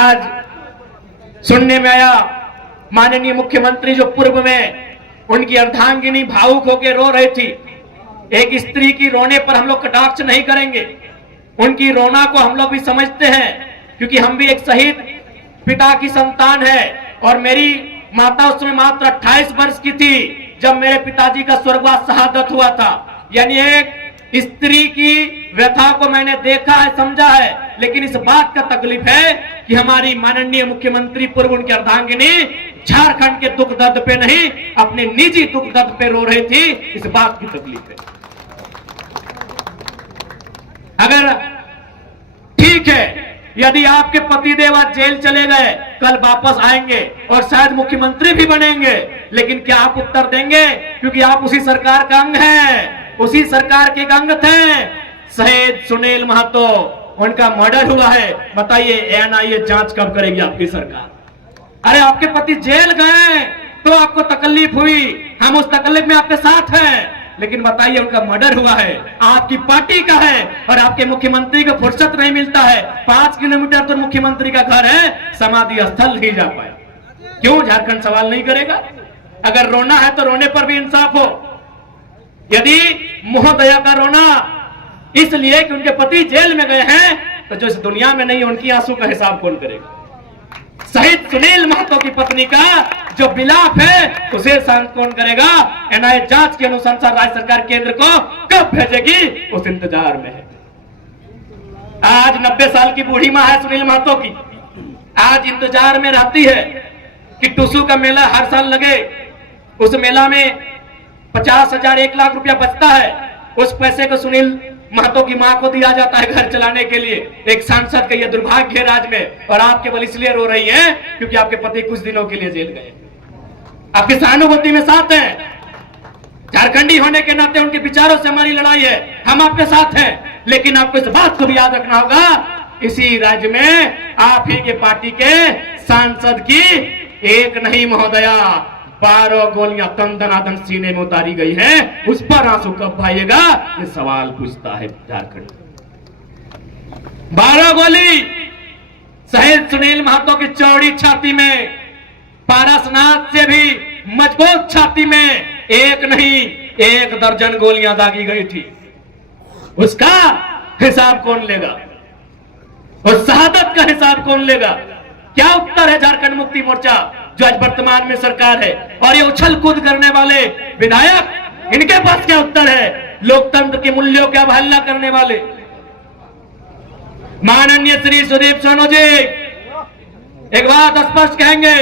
आज सुनने में आया माननीय मुख्यमंत्री जो पूर्व में उनकी अर्धांगिनी भावुक होकर रो रही थी। एक स्त्री की रोने पर हम लोग कटाक्ष नहीं करेंगे, उनकी रोना को हम लोग भी समझते हैं, क्योंकि हम भी एक शहीद पिता की संतान है। और मेरी माता उस समय मात्र 28 वर्ष की थी जब मेरे पिताजी का स्वर्गवास शहादत हुआ था। यानी एक स्त्री की व्यथा को मैंने देखा है, समझा है, लेकिन इस बात का तकलीफ है कि हमारी माननीय मुख्यमंत्री पूर्व उनकी अर्धांगिनी झारखंड के दुख दर्द पे नहीं, अपने निजी दुख दर्द पे रो रही थी। इस बात की तकलीफ है। अगर ठीक है, यदि आपके पतिदेव आज जेल चले गए, कल वापस आएंगे और शायद मुख्यमंत्री भी बनेंगे, लेकिन क्या आप उत्तर देंगे? क्योंकि आप उसी सरकार का अंग हैं, उसी सरकार के अंग थे। शहीद सुनील महतो, उनका मर्डर हुआ है। बताइए एनआईए जांच कब करेगी आपकी सरकार? अरे आपके पति जेल गए तो आपको तकलीफ हुई, हम उस तकलीफ में आपके साथ हैं, लेकिन बताइए उनका मर्डर हुआ है, आपकी पार्टी का है, और आपके मुख्यमंत्री को फुर्सत नहीं मिलता है। 5 किलोमीटर तो मुख्यमंत्री का घर है, समाधि स्थल नहीं जा पाए। क्यों झारखंड सवाल नहीं करेगा? अगर रोना है तो रोने पर भी इंसाफ हो। यदि महोदया का रोना इसलिए कि उनके पति जेल में गए हैं, तो जो इस दुनिया में नहीं, उनकी आंसू का हिसाब कौन करेगा? शहीद सुनील महतो की पत्नी का जो विलाप है, उसे शांत कौन करेगा? एनआईए जांच की अनुशंसा राज्य सरकार केंद्र को कब भेजेगी, उस इंतजार में है। आज 90 साल की बूढ़ी मां है सुनील महतो की, आज इंतजार में रहती है कि टुसू का मेला हर साल लगे। उस मेला में 50,000 1 लाख रुपया बचता है, उस पैसे को सुनील महतो की मां को दिया जाता है घर चलाने के लिए। एक सांसद का यह दुर्भाग्य है राज्य में, और आप केवल इसलिए रो रही हैं क्योंकि आपके पति कुछ दिनों के लिए जेल गए। आपकी सहानुभूति में साथ हैं, झारखंडी होने के नाते उनके विचारों से हमारी लड़ाई है, हम आपके साथ हैं। लेकिन आपको इस बात को भी याद रखना होगा, इसी राज्य में आप ही के पार्टी के सांसद की एक नहीं महोदया 12 गोलियां तन दनादन सीने में उतारी गई है। उस पर आंसू कब भाइएगा, ये सवाल पूछता है झारखंड। 12 गोली शहीद सुनील महतो की चौड़ी छाती में, पारसनाथ से भी मजबूत छाती में एक नहीं 1 दर्जन गोलियां दागी गई थी। उसका हिसाब कौन लेगा? और शहादत का हिसाब कौन लेगा? क्या उत्तर है झारखंड मुक्ति मोर्चा जो आज वर्तमान में सरकार है, और ये उछल कूद करने वाले विधायक, इनके पास क्या उत्तर है? लोकतंत्र के मूल्यों की अवहेलना करने वाले माननीय श्री सुदीप सोनू जी एक बात स्पष्ट कहेंगे,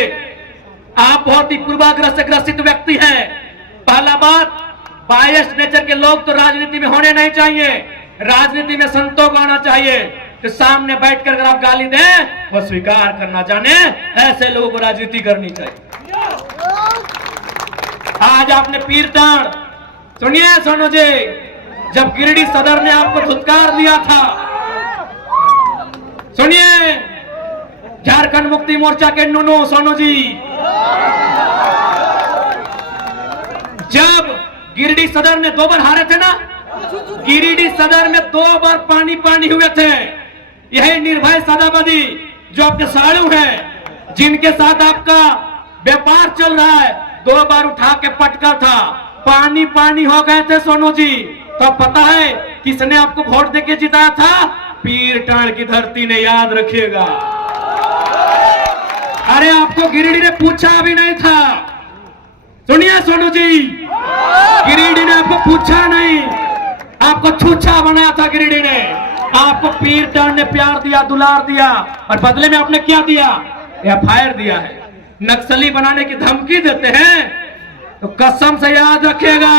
आप बहुत ही पूर्वाग्रह से ग्रसित व्यक्ति हैं। पहला बात, बायस नेचर के लोग तो राजनीति में होने नहीं चाहिए, राजनीति में संतों को आना चाहिए। तो सामने बैठकर अगर आप गाली दें, वो स्वीकार करना जाने, ऐसे लोगों को राजनीति करनी चाहिए। आज आपने पीरटाण, सुनिए सोनू जी, जब गिरिडीह सदर ने आपको धुतकार दिया था, सुनिए झारखंड मुक्ति मोर्चा के नुनू सोनू जी, जब गिरिडीह सदर ने 2 बार हारे थे ना, गिरिडीह सदर में 2 बार पानी पानी हुए थे। यही निर्भय सदाबदी जो आपके साड़ू हैं, जिनके साथ आपका व्यापार चल रहा है, 2 बार उठा के पटका था, पानी पानी हो गए थे सोनू जी। तो पता है किसने आपको वोट देके जिताया था? पीरटाण की धरती ने, याद रखिएगा। अरे आपको गिरिडीह ने पूछा भी नहीं था, सुनिए सोनू जी, गिरिडीह ने आपको पूछा नहीं, आपको छूछा बनाया था गिरिडीह ने। आपको पीरटाण ने प्यार दिया, दुलार दिया, और बदले में आपने क्या दिया? एफआईआर दिया है। नक्सली बनाने की धमकी देते हैं, तो कसम से याद रखिएगा,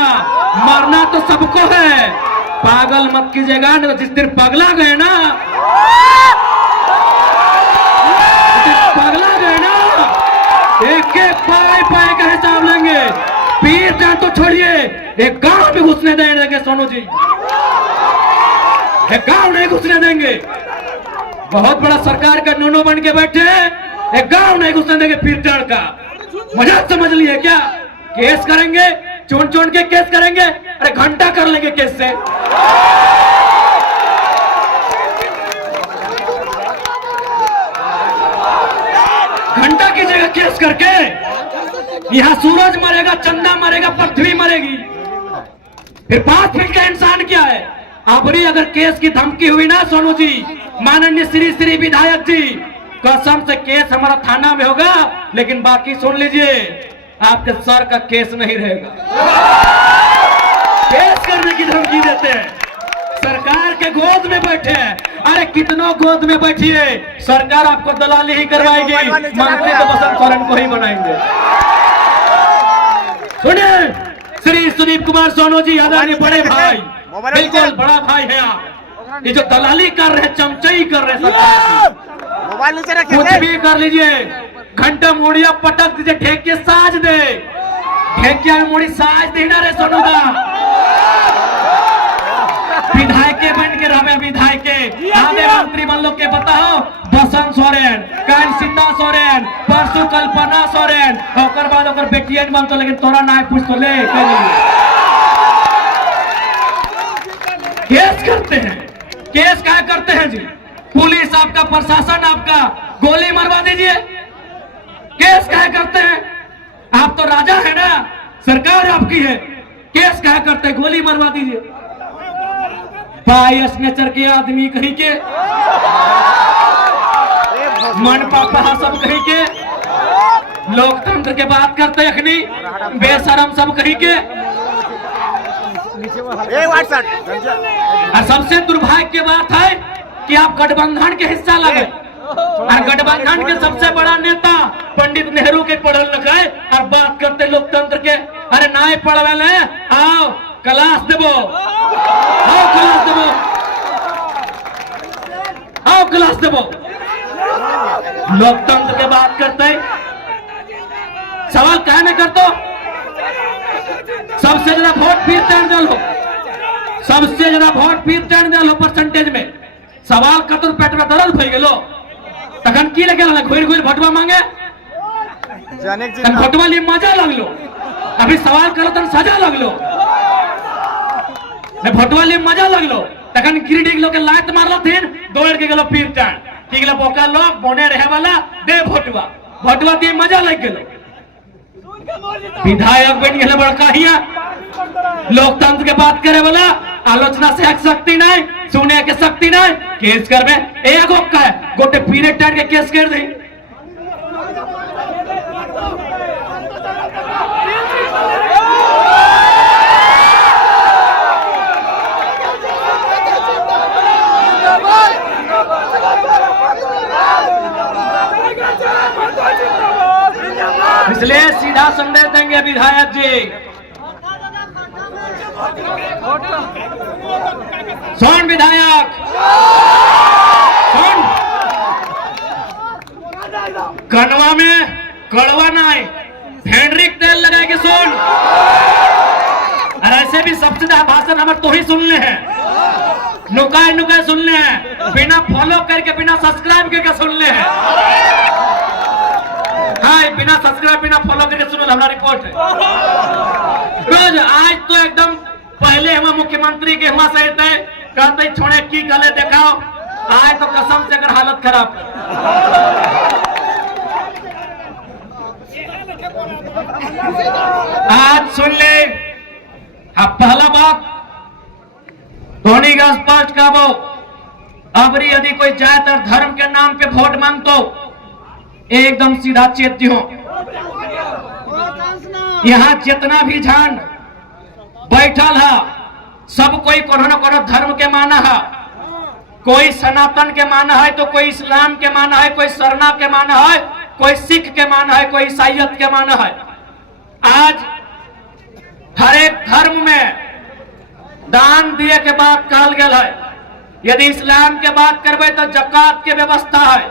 मरना तो सबको है, पागल मत कीजिएगा। जिस दिन पगला गए ना, पगला गए ना, एक एक पाए पाए का हिसाब लेंगे। पीरटाण तो छोड़िए, एक गांव भी घुसने देंगे सोनू जी, एक गांव नहीं घुसने देंगे। बहुत बड़ा सरकार का नोनो बन के बैठे, एक गांव नहीं घुसने देंगे पीरटाण का। मजाक समझ लिए क्या? केस करेंगे, चुन चुन के केस करेंगे, अरे घंटा कर लेंगे केस से। घंटा कीजिएगा केस करके। यहाँ सूरज मरेगा, चंदा मरेगा, पृथ्वी मरेगी, फिर 5 फीट का इंसान क्या है? अबरी अगर केस की धमकी हुई ना सोनू जी, माननीय श्री विधायक जी, कसम से केस हमारा थाना में होगा, लेकिन बाकी सुन लीजिए, आपके सर का केस नहीं रहेगा। केस करने की धमकी देते हैं, सरकार के गोद में बैठे हैं। अरे कितनों गोद में बैठिए, सरकार आपको दलाली ही करवाएगी, मंत्री तो बसंत सोरेन को ही बनाएंगे। सुनिए, श्री सुदीप कुमार सोनू जी, आदरणीय बड़े भाई, बिल्कुल बड़ा भाई है आप। ये जो दलाली कर रहे, चमचाई कर रहे सरकार की, कुछ भी कर लीजिए, घंटा मुड़िया पटक दीजिए, ठेके साज दे, ठेकिया में मुड़ी साज देना रे सोनू दा। विधायक बन के रहे, विधायक हमें मंत्री बन लो के बताओ, बसंत सोरेन, काल सीता सोरेन, परसों कल्पना सोरेन, और बाद ओकर बेटियन बनतो, लेकिन तोरा ना पूछ तो ले केस करते हैं। केस क्या करते हैं जी? पुलिस आपका, प्रशासन आपका, गोली मरवा दीजिए। केस क्या करते हैं? आप तो राजा है ना, सरकार आपकी है, केस क्या करते हैं? गोली मरवा दीजिए। बायस नेचर के आदमी कहीं के, मन पापा सब कहीं के, लोकतंत्र के बात करते अखनी, बेशरम सब कहीं के। और सबसे दुर्भाग्य की बात है कि आप गठबंधन के हिस्सा लगे, और गठबंधन के सबसे बड़ा नेता पंडित नेहरू के पढ़ल लिखे, और बात करते लोकतंत्र के। अरे ना पढ़वे, आओ क्लास देवो, आओ क्लास देवो, आओ क्लास देवो। लोकतंत्र के बात करते, सवाल क्या नहीं करते? सबसे ज्यादा वोट फिर दल हो, सबसे ज्यादा वोट फिर दल हो परसेंटेज में। सवाल कतुर पेट में दर्द भई गेलो, तखन की लगे घुर घुर भटवा मांगे, भटवा लिए मजा लगलो, अभी सवाल करो तन सजा लगलो, भटवा लिए मजा लगलो, तखन गिरिडीह लोग के लात मारला थीन, दौड़ के गेलो फिर टाण की गेलो, बोका लोग बोने रहे वाला दे भटवा, भटवा दिए मजा लग गेलो। विधायक बन गए बड़का हिया, लोकतंत्र के बात करे वाला, आलोचना से शक्ति नहीं, सुने के शक्ति नहीं, केस करबे एक का है, गोटे पीरे टाइम के केस कर दी। इसलिए सीधा संदेश देंगे विधायक जी, सुन विधायक, सुन, कनवा में कड़वा नहीं, फेंड्रिक तेल लगा के सुन। और ऐसे भी सबसे ज्यादा भाषण हमारे तो ही सुनने हैं, नुकाए नुकाए सुनने हैं, बिना फॉलो करके, बिना सब्सक्राइब करके सुनने हैं। हाँ, बिना सब्सक्राइब बिना फॉलो करके सुनो, हमारा रिपोर्ट है रोज। आज तो एकदम पहले हम मुख्यमंत्री के हुआ सही थे, कहते छोड़े की गले देखाओ, आज तो कसम से अगर हालत खराब। आज सुन ले, अब पहला बात धोनी का स्पष्ट काबो, अबरी यदि कोई जात और धर्म के नाम पे वोट मांगतो, एकदम सीधा चेती हो। यहाँ जितना भी जान बैठल है, सब कोई कोनो न कोनो धर्म के माना है, कोई सनातन के माना है, तो कोई इस्लाम के माना है, कोई सरना के माना है, कोई सिख के माना है, कोई ईसाइयत के माना है। आज हर एक धर्म में दान दिए के बात कहल गया है। यदि इस्लाम के बात करबे तो जकात के व्यवस्था है।